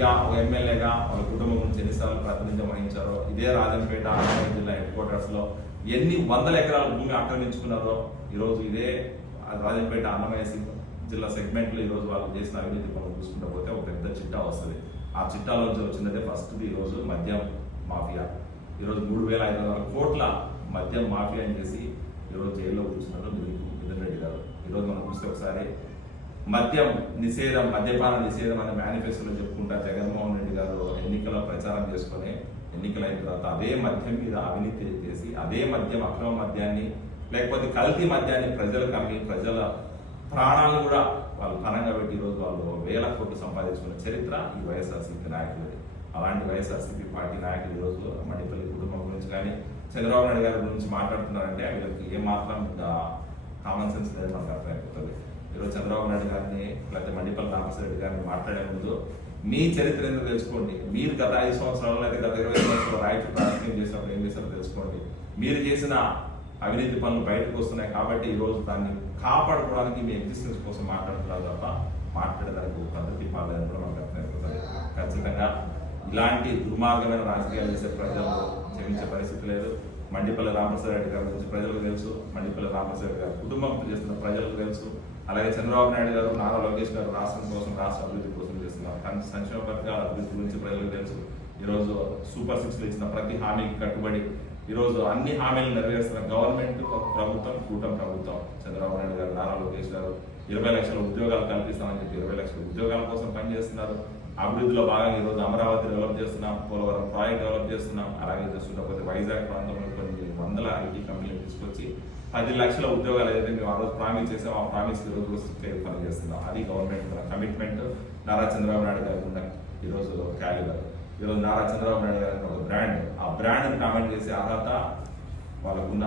ఎంపీగా ఒక ఎమ్మెల్యేగా వాళ్ళ కుటుంబం నుంచి ఎన్నిసార్లు ప్రాతినిధ్యం వహించారో ఇదే రాజంపేట జిల్లా హెడ్ క్వార్టర్స్లో ఎన్ని వందల ఎకరాల భూమి ఆక్రమించుకున్నారో ఈరోజు ఇదే రాజంపేట అన్నమయ్య జిల్లా సెగ్మెంట్లో ఈరోజు వాళ్ళు చేసిన అవినీతి పనులు చూసుకుంటూ పోతే ఒక పెద్ద చిట్టా వస్తుంది. ఆ చిట్టాలోంచి వచ్చిందంటే వచ్చినదే ఫస్ట్ ఈరోజు మద్యం మాఫియా. ఈరోజు మూడు వేల ఐదు వందల కోట్ల మద్యం మాఫియా అని చేసి ఈరోజు జైల్లో కూర్చున్నారు మిథున్ రెడ్డి గారు. ఈరోజు మనం చూస్తే ఒకసారి మద్యం నిషేధం మద్యపాన నిషేధం అనే మేనిఫెస్టోలో చెప్పుకుంటా జగన్మోహన్ రెడ్డి గారు ఎన్నికల ప్రచారం చేసుకొని ఎన్నికలైన తర్వాత అదే మద్యం మీద అవినీతి చేసి అదే మద్యం అక్రమ మద్యాన్ని లేకపోతే కల్తీ మద్యాన్ని ప్రజలకు అమ్మి ప్రజల ప్రాణాలు కూడా వాళ్ళు పనంగా పెట్టి ఈరోజు వాళ్ళు వేల కోట్లు సంపాదించుకున్న చరిత్ర ఈ వైఎస్ఆర్సీపీ నాయకులది. అలాంటి వైఎస్ఆర్సీపీ పార్టీ నాయకులు ఈరోజు మడిపల్లి కుటుంబం గురించి కానీ చంద్రబాబు నాయుడు గారి గురించి మాట్లాడుతున్నారంటే వీళ్ళకి ఏ మాత్రం కామన్ సెన్స్ లేదు మనకు అర్థమైపోతుంది. ఈరోజు చంద్రబాబు నాయుడు గారిని లేకపోతే మండిపల్లి రామశ్రెడ్డి గారిని మాట్లాడే ముందు మీ చరిత్ర ఎందుకు తెలుసుకోండి. మీరు గత ఐదు సంవత్సరాలు లేదా గత ఇరవై సంవత్సరాలు రాయచూరు రాజకీయం చేసినప్పుడు ఏం చేశారో తెలుసుకోండి. మీరు చేసిన అవినీతి పనులు బయటకు వస్తున్నాయి కాబట్టి ఈ రోజు దాన్ని కాపాడుకోవడానికి మీ ఎగ్జిస్టెన్స్ కోసం మాట్లాడుతున్నారు తప్ప మాట్లాడేదానికి పద్ధతి పాలని కూడా మాట్లాడుతున్నారు ఖచ్చితంగా ఇలాంటి దుర్మార్గమైన రాజకీయాలు చేసే ప్రజలు మండిపల్లి రామప్రసాద్ రెడ్డి గారి గురించి ప్రజలకు తెలుసు మండిపల్లి రామప్రసాద్ రెడ్డి గారి. కుటుంబం చేస్తున్న ప్రజలకు తెలుసు. అలాగే చంద్రబాబు నాయుడు గారు నారా లోకేష్ గారు రాష్ట్రం కోసం రాష్ట్ర అభివృద్ధి కోసం చేస్తున్నారు. సంక్షేమ పథకాల అభివృద్ధి గురించి ప్రజలకు తెలుసు. ఈరోజు సూపర్ సిక్స్లు ఇచ్చిన ప్రతి హామీకి కట్టుబడి ఈరోజు అన్ని హామీలు నెరవేరుస్తున్న గవర్నమెంట్ ప్రభుత్వం కూటమి ప్రభుత్వం. చంద్రబాబు నాయుడు గారు నారా లోకేష్ గారు ఇరవై లక్షల ఉద్యోగాలు కల్పిస్తామని చెప్పి ఇరవై లక్షల ఉద్యోగాల కోసం పనిచేస్తున్నారు. అభివృద్ధిలో భాగంగా ఈరోజు అమరావతి డెవలప్ చేస్తున్నాం పోలవరం ప్రాజెక్ట్ డెవలప్ చేస్తున్నాం అలాగే చూసుకుంటే వైజాగ్ ప్రాంతంలో కొన్ని వందల ఐటీ కంపెనీలు తీసుకొచ్చి పది లక్షల ఉద్యోగాలు ఏదైతే మేము ఆ రోజు ప్రామిస్ చేసాం ఆ ప్రామిస్ ఈరోజు పని చేస్తున్నాం. అది గవర్నమెంట్ కమిట్మెంట్ నారా చంద్రబాబు నాయుడు గారు ఉన్న ఈరోజు క్యాలిబర్. ఈరోజు నారా చంద్రబాబు నాయుడు గారి ఒక బ్రాండ్ ఆ బ్రాండ్ కామెంట్ చేసే అర్హత వాళ్ళకున్న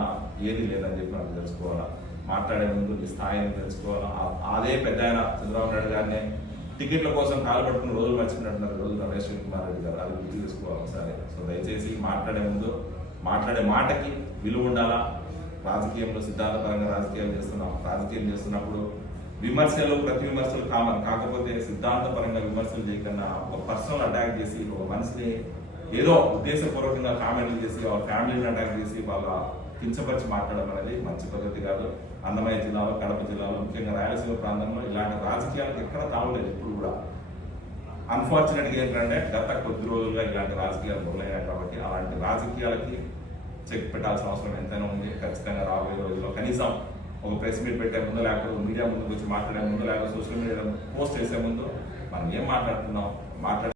ఏది లేదని చెప్పి మనం తెలుసుకోవాలా? మాట్లాడే ముందు స్థాయిని తెలుసుకోవాలా? అదే పెద్ద ఆయన చంద్రబాబు నాయుడు గారినే టికెట్ల కోసం కాలు పట్టుకుని రోజులు మర్చిపోయినట్టున్నారు రోజు రమేష్ కుమార్ రెడ్డి గారు అది గుర్తు చేసుకోవాలి ఒకసారి. సో దయచేసి మాట్లాడే ముందు మాట్లాడే మాటకి విలువ ఉండాలా? రాజకీయంలో సిద్ధాంతపరంగా రాజకీయాలు చేస్తున్నాం రాజకీయం చేస్తున్నప్పుడు విమర్శలు ప్రతి విమర్శలు కామన్. కాకపోతే సిద్ధాంతపరంగా విమర్శలు చేయకుండా ఒక పర్సనల్ అటాక్ చేసి ఒక మనిషిని ఏదో ఉద్దేశపూర్వకంగా కామెంట్లు చేసి వాళ్ళ ఫ్యామిలీని అటాక్ చేసి వాళ్ళ కించపరిచి మాట్లాడడం అనేది మంచి పద్ధతి కాదు. అన్నమయ్య జిల్లాలో కడప జిల్లాలో ముఖ్యంగా రాయలసీమ ప్రాంతంలో ఇలాంటి రాజకీయాలకు ఎక్కడ తావలేదు ఇప్పుడు కూడా. అన్ఫార్చునేట్గా ఏంటంటే గత కొద్ది రోజులుగా ఇలాంటి రాజకీయాలు మొదలైనాయి కాబట్టి అలాంటి రాజకీయాలకి చెక్ పెట్టాల్సిన అవసరం ఎంతైనా ఉంది. ఖచ్చితంగా రాబోయే రోజుల్లో కనీసం ఒక ప్రెస్ మీట్ పెట్టే ముందు లేకపోతే మీడియా ముందు వచ్చి మాట్లాడే ముందు లేకపోతే సోషల్ మీడియాలో పోస్ట్ చేసే ముందు మనం ఏం మాట్లాడుతున్నాం? మాట్లాడే